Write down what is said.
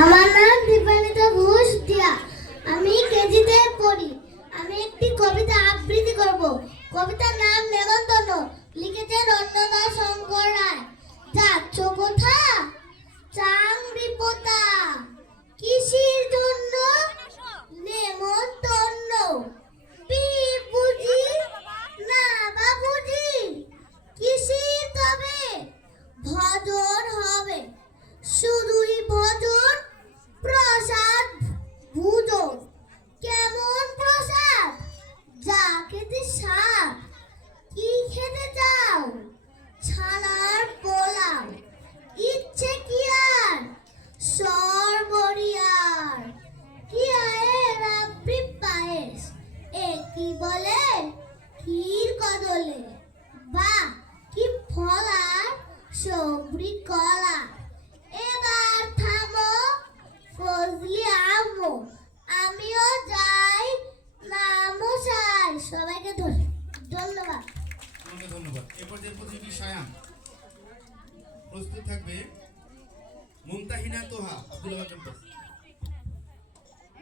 আমার নাম দীপানিতা ঘোষ দিয়া। আমি কেজিতে পড়ি। আমি একটি কবিতা আবৃত্তি করব। কবিতার নাম নেমন্তন্ন, লিখেছেন অন্নদা শঙ্কর রায়। যাচ্ছ কোথা চাংরি পোতা, কিসের জন্য নেমন্তন্ন? পি বুঝি না বাবুজি, কিসের তবে ভজন হবে? শুধুই ভজন, প্রসাদ ভুজন। কেমন প্রসাদ? যা খেতে সাপ। কি খেতে চাও? ছানার পোলাও। ইচ্ছে কি আর সর্বরিয়ার, কি আয়ের রাব্বি পায়েস, একই বলে ক্ষীর কদলে। বাহ কি ফলা সবরি কলা। এবার থামো ফজলি আম্মু, আমিও যাই নামশাই। সবাইকে ধন্যবাদ। তোমাকে ধন্যবাদ। এ পর্যায়ে প্রতিযোগী সায়ান প্রস্তুত থাকবে। মুমতাহিনা তোহা আব্দুল ওয়াহাব।